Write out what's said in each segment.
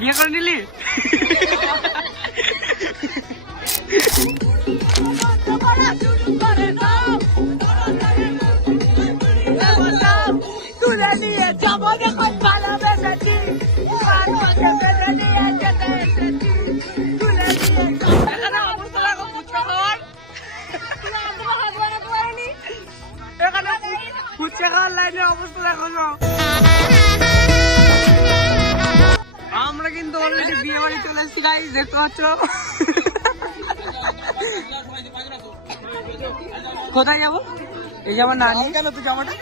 বিয়ে করে নিলি? তুলে নিয়ে যাবো যখন ভালোবেসেছি, ফুচকা খাওয়ার লাইনে অবস্থা দেখো। আমরা কিন্তু অলরেডি বিয়ে বাড়ি চলে এসেছি গাইস, দেখতে পাচ্ছ। কোথায় যাবো? এই যাবো না কেন তুই জামাটা।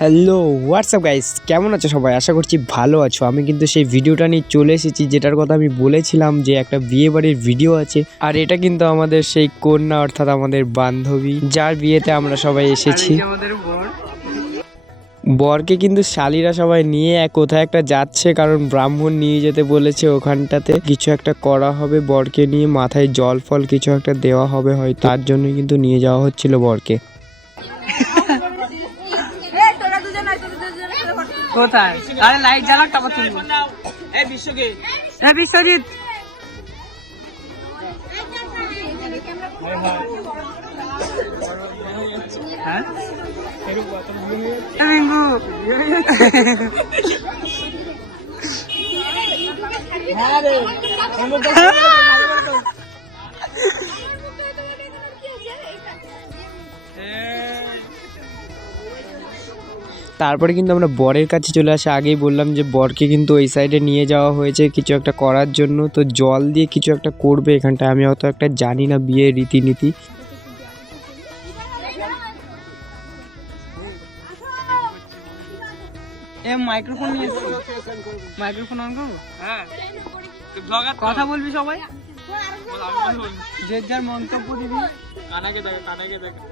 হ্যালো হোয়াটসঅ্যাপ গাইস, কেমন আছো সবাই? আশা করছি ভালো আছো। আমি কিন্তু সেই ভিডিওটা নিয়ে চলে এসেছি যেটার কথা আমি বলেছিলাম, যে একটা বিয়ে বাড়ির ভিডিও আছে। আর এটা কিন্তু আমাদের সেই কন্যা, অর্থাৎ আমাদের বান্ধবী, যার বিয়েতে আমরা সবাই এসেছি। বরকে কিন্তু শালীরা সবাই নিয়ে কোথায় একটা যাচ্ছে, কারণ ব্রাহ্মণ নিয়ে যেতে বলেছে। ওখানটাতে কিছু একটা করা হবে, বরকে নিয়ে মাথায় জল ফল কিছু একটা দেওয়া হবে, হয় তার জন্য কিন্তু নিয়ে যাওয়া হচ্ছিল বরকে। কোথায়? আরে লাইট জ্বালাক তারপর তুলবো। বিশ্বজিৎ তারপরে কিন্তু আমরা বরের কাছে চলে আসি। আগেই বললাম যে বরকে কিন্তু ওই সাইডে নিয়ে যাওয়া হয়েছে কিছু একটা করার জন্য। তো জল দিয়ে কিছু একটা করবে এখানটা, আমি অত একটা জানি না বিয়ের রীতিনীতি। মাইক্রোফোন নিয়ে এসেছি, মাইক্রোফোন অন করবো। হ্যাঁ, কথা বলবি সবাই, যে যার মন্তব্য দিবি। কানাকে দেখে, কানাকে দেখে।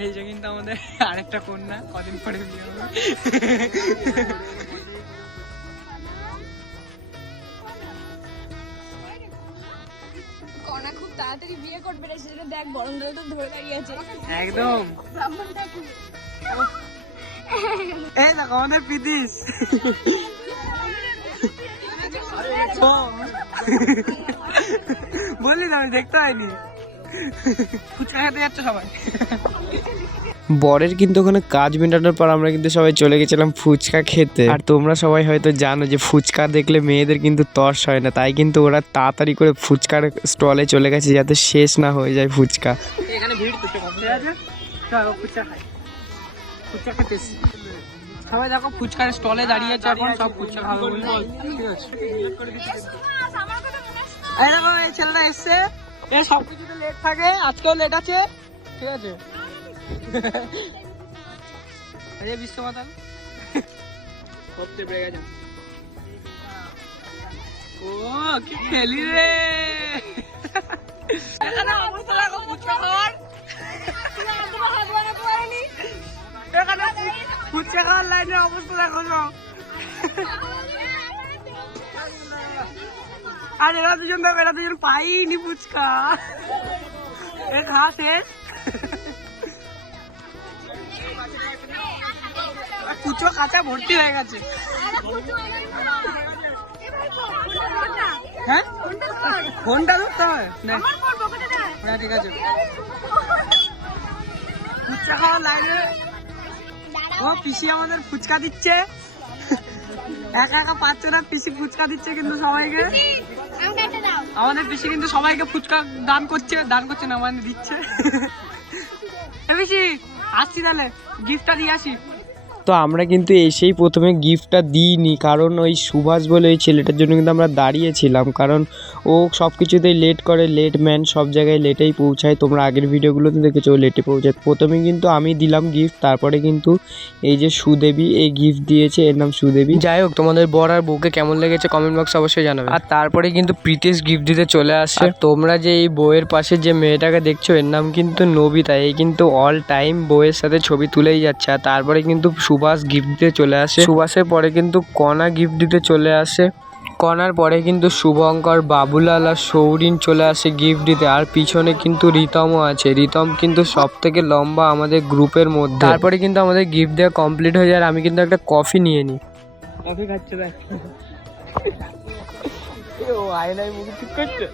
এই যে কিন্তু আমাদের আরেকটা কন্যা, কদিন পরে বিয়ে হবে। কনা খুব তাড়াতাড়ি বিয়ে করবে রে, সেটা দেখ বরং তো ধরে দাঁড়িয়ে আছে একদম। এই দেখো আমাদের প্রীতিশ। বললি না আমি দেখতে হয়নি। ফুচকা খেতে যাচ্ছে সবাই। বরের কিন্তু ওখানে কাজ মেটানোর পর আমরা কিন্তু সবাই চলে গেছিলাম ফুচকা খেতে। আর তোমরা সবাই হয়তো জানো যে ফুচকা দেখলে মেয়েদের কিন্তু তর্স হয় না, তাই কিন্তু ওরা তাড়াতাড়ি করে ফুচকার স্টলে চলে গেছে যাতে শেষ না হয়ে যায় ফুচকা। এখানে ভিড় তো আছে, চলো ফুচকা খাই। ফুচকা খেতে সবাই দেখো ফুচকার স্টলে দাঁড়িয়ে আছে, এখন সব ফুচকা খাবে বলে। ঠিক আছে, এই দেখো এই ছেলেটা এসছে, এ সব কিছুতে লেট থাকে, আজকেও লেট আছে। ঠিক আছে, এই বিশ্বমাতা করতে পেরে গেছে। ও কি খেলি রে, এখানে অবস্থা দেখো ফুচকা খাওয়ার। এখানে ফুচকা খাওয়ার লাইনে অবস্থা দেখো সব। আর এরা দুজন দেখো, এরা দুজন পাইনি ফুচকা, এ খাওয়া শেষ। ফুচকা কাঁচা ভর্তি হয়ে গেছে। হ্যাঁ, ফোনটা ধরতে হয় না? ঠিক আছে, ফুচকা খাওয়ার লাইনে ও পিসি আমাদের ফুচকা দিচ্ছে। একা একা পাচ্ছে না, পিসি ফুচকা দিচ্ছে কিন্তু সবাইকে। আমাদের পিসি কিন্তু সবাইকে ফুচকা দান করছে না মানে দিচ্ছে। পিসি আসছি তাহলে, গিফটটা দিয়ে আসি। তো আমরা কিন্তু এসেই প্রথমে গিফটটা দিইনি, কারণ ওই সুভাষ বলে ওই ছেলেটার জন্য কিন্তু আমরা দাঁড়িয়েছিলাম, কারণ ও সব কিছুতেই লেট করে, লেট ম্যান, সব জায়গায় লেটেই পৌঁছায়। তোমরা আগের ভিডিওগুলোতে দেখেছো ও লেটে পৌঁছায়। প্রথমে কিন্তু আমি দিলাম গিফট, তারপরে কিন্তু এই যে সুদেবী এই গিফট দিয়েছে, এর নাম সুদেবী। যাই হোক, তোমাদের বর আর বউকে কেমন লেগেছে কমেন্ট বক্সে অবশ্যই জানাবে। আর তারপরে কিন্তু প্রীতিশ গিফট দিতে চলে আসে। তোমরা যে এই বউয়ের পাশে যে মেয়েটাকে দেখছো, এর নাম কিন্তু নবিতা। এই কিন্তু অল টাইম বউয়ের সাথে ছবি তুলেই যাচ্ছে। আর তারপরে কিন্তু সুভাষ গিফট দিতে চলে আসে। সুভাষের পরে কিন্তু কণা গিফট দিতে চলে আসে। কণার পরে কিন্তু শুভঙ্কর, বাবুলাল আর সৌরিন চলে আসে গিফট দিতে। আর পিছনে কিন্তু রিতমও আছে। রিতম কিন্তু সব থেকে লম্বা আমাদের গ্রুপের মধ্যে। তারপরে কিন্তু আমাদের গিফট দেওয়া কমপ্লিট হয়ে যায়। আর আমি কিন্তু একটা কফি নিয়ে নিই। কফি খাচ্ছে দেখ। ও আয়নায় মুখ ঠিক করছে।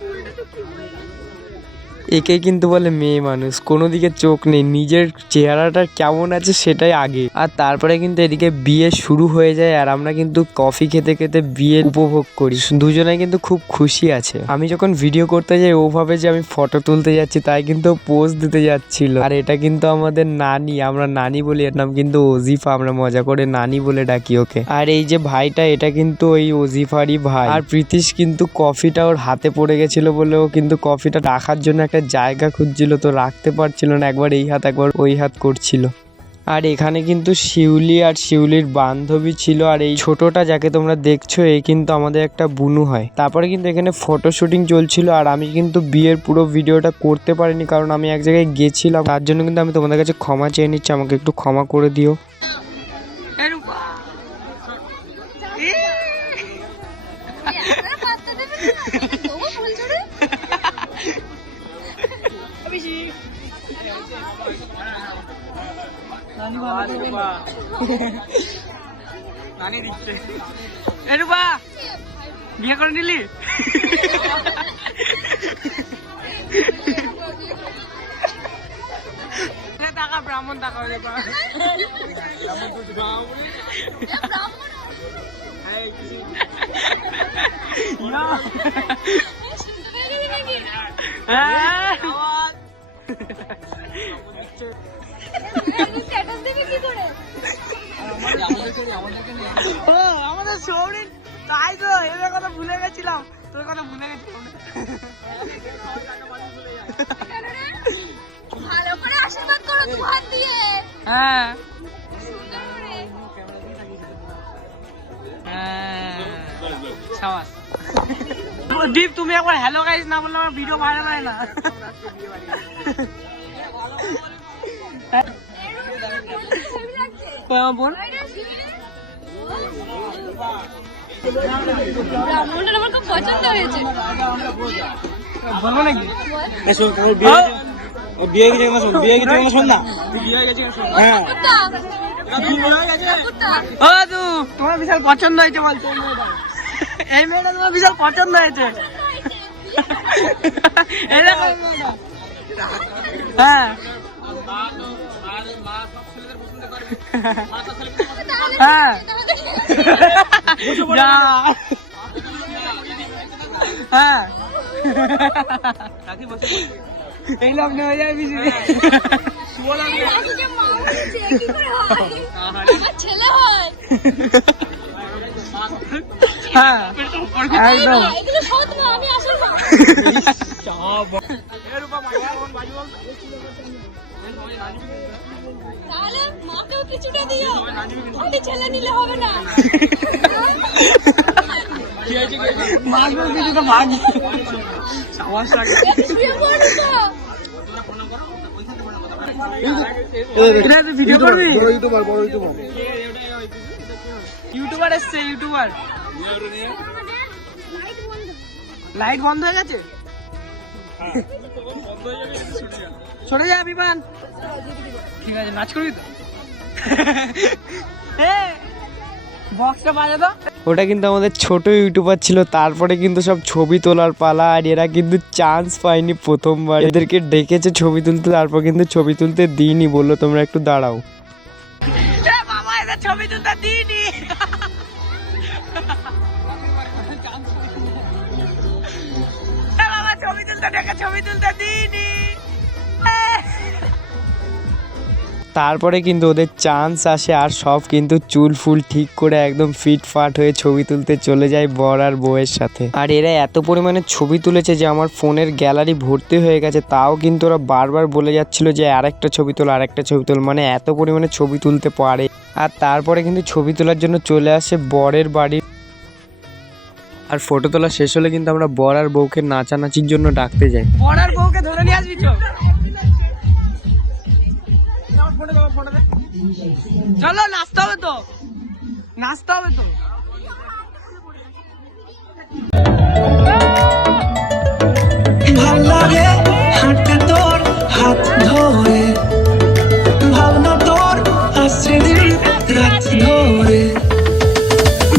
একে কিন্তু বলে মেয়ে মানুষ, কোনো দিকে চোখ নেই, নিজের চেহারাটা কেমন আছে সেটাই আগে। আর তারপরে কিন্তু এদিকে বিয়ে শুরু হয়ে যায় আর আমরা কিন্তু কফি খেতে খেতে বিয়ে উপভোগ করি। দুজনে কিন্তু খুব খুশি আছে। আমি যখন ভিডিও করতে যাই ও ভাবে যে আমি ফটো তুলতে যাচ্ছি, তাই কিন্তু পোজ দিতে যাচ্ছিল। আর এটা কিন্তু আমাদের নানি, আমরা নানি বলি, এর নাম কিন্তু ওজিফা, আমরা মজা করে নানি বলে ডাকি ওকে। আর এই যে ভাইটা, এটা কিন্তু ওই ওজিফারই ভাই। আর প্রীতিশ কিন্তু কফিটা ওর হাতে পড়ে গেছিল বলে ও কিন্তু কফিটা রাখার জন্য একটা জায়গা খুঁজছিল, তো রাখতে পারছিল না, একবার এই হাত একবার ওই হাত করছিল। আর এখানে কিন্তু শিউলি আর শিউলির বান্ধবী ছিল, আর এই ছোটটা যাকে তোমরা দেখছো এই কিন্তু আমাদের একটা বুনু হয়। তারপরে কিন্তু এখানে ফটো শুটিং চলছিল, আর আমি কিন্তু বিয়ের পুরো ভিডিওটা করতে পারিনি কারণ আমি এক জায়গায় গেছিলাম, তার জন্য কিন্তু আমি তোমাদের কাছে ক্ষমা চেয়ে নিচ্ছি, আমাকে একটু ক্ষমা করে দিও। নানি দিচ্ছে। এ রূপা বিয়ে করে নিলি? টাকা ব্রাহ্মণ টাকা হয়ে যাবে। আমাদের সৌরিন তাই তো, এদের কথা ভুলে গেছিলাম, তোর কথা ভুলে গেছিলাম। ভালো করে আশীর্বাদ করো দু হাত দিয়ে। হ্যাঁ দীপ, তুমি একবার হ্যালো গাইস না বললে আমার ভিডিও ভাইরাল হয় না। বোন ব্রাহ্মণটা আমার খুব পছন্দ হয়েছে। বলবো নাকি? বিয়ে গেছে না, বিয়ে গেছে না, শোন না। হ্যাঁ ও তু, তোমার বিশাল পছন্দ হয়েছে বলছো এই মেয়েটা, তোমার বিশাল পছন্দ হয়েছে। হ্যাঁ হ্যাঁ হ্যাঁ এই লগ্ন হয়ে যায় বেশি। ছেলে হয় হ্যাঁ একদম। এগুলো সৎ না, আমি আসল না। তাহলে মাকেও কিছুটা দিও, খালি ছেলে নিলে হবে না। মাগবে কিছুটা মাগ সমস্যা। ভিডিও করবি? ইউটিউবার এসছে, ইউটিউবার। লাইট বন্ধ হয়ে গেছে, সরে যা বিমান। ঠিক আছে, নাচ করবি তো? বক্সটা বাজা তো। ওটা কিন্তু আমাদের ছোট ইউটিউবার ছিল, তারপরে কিন্তু সব ছবি তোলার পালা, আর এরা কিন্তু চান্স পায়নি প্রথমবার, এদেরকে ডেকেছে ছবি তুলতে, তারপর কিন্তু ছবি তুলতে দিইনি, বললো তোমরা একটু দাঁড়াও। বাবা এদের ছবি তুলতে দিইনি। বাবা ছবি তুলতে ডেকে ছবি তুলতে দিইনি। তারপরে কিন্তু ওদের চান্স আসে, আর সব কিন্তু চুল ফুল ঠিক করে একদম ফিটফাট হয়ে ছবি তুলতে চলে যায় বর আর বউয়ের সাথে। আর এরা এত পরিমাণে ছবি তুলেছে যে আমার ফোনের গ্যালারি ভর্তি হয়ে গেছে, তাও কিন্তু ওরা বারবার বলে যাচ্ছিল যে আরেকটা ছবি তোল, আরেকটা ছবি তোল, মানে এত পরিমাণে ছবি তুলতে পারে। আর তারপরে কিন্তু ছবি তোলার জন্য চলে আসে বরের বাড়ি, আর ফটো তোলা শেষ হলে কিন্তু আমরা বর আর বউকে নাচানাচির জন্য ডাকতে যাই। বর আর বউকে ধরে নিয়ে আসবি তো। চলো নাচতে হবে তো, নাচতে হবে তো। ভাল লাগে হাঁটতে তোর হাত ধরে, ভাবনা তোর আসছে দিন রাত ধরে,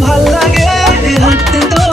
ভাল লাগে হাঁটতে তোর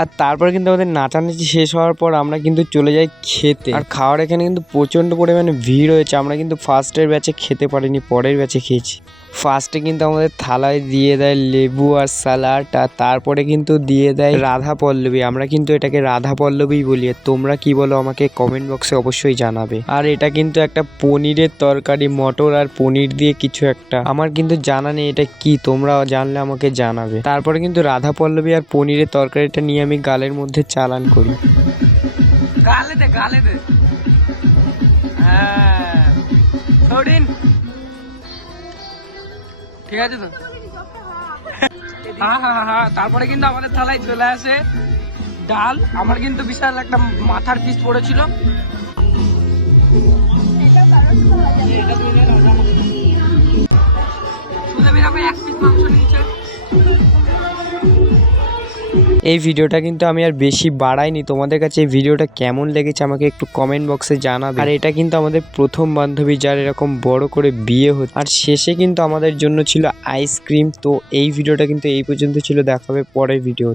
আর তারপরে কিন্তু আমাদের নাচানাচি শেষ হওয়ার পর আমরা কিন্তু চলে যাই খেতে। আর খাওয়ার এখানে কিন্তু প্রচণ্ড পরিমাণে ভিড় হয়েছে। আমরা কিন্তু ফার্স্টের ব্যাচে খেতে পারিনি, পরের ব্যাচে খেয়েছি। ফার্স্টে কিন্তু আমাদের থালায় দিয়ে দেয় লেবু আর স্যালাড, আর তারপরে কিন্তু দিয়ে দেয় রাধা পল্লবী। আমরা কিন্তু এটাকে রাধা পল্লবী বলি। তোমরা কি বলো আমাকে কমেন্ট বক্সে অবশ্যই জানাবে। আর এটা কিন্তু একটা পনিরের তরকারি, মটর আর পনির দিয়ে কিছু একটা, আমার কিন্তু জানা নেই এটা কি, তোমরা জানলে আমাকে জানাবে। তারপরে কিন্তু রাধা পল্লবী আর পনিরের তরকারিটা নিয়ে আমি গালের মধ্যে চালান করি। গালে দে হ্যাঁ থোড়িন ঠিক আছে তো। হ্যাঁ তারপরে কিন্তু আমাদের থালায় চলে আসে ডাল। আমার কিন্তু বিশাল একটা মাথার পিস পড়েছিল। এক পিস মাংস নিয়েছে। এই ভিডিওটা কিন্তু আমি আর বেশি বাড়াইনি। তোমাদের কাছে এই ভিডিওটা কেমন লেগেছে আমাকে একটু কমেন্ট বক্সে জানাবে। আর এটা কিন্তু আমাদের প্রথম বান্ধবী যার এরকম বড় করে বিয়ে হচ্ছে। আর শেষে কিন্তু আমাদের জন্য ছিল আইসক্রিম। তো এই ভিডিওটা কিন্তু এই পর্যন্ত ছিল, দেখাবে পরের ভিডিও।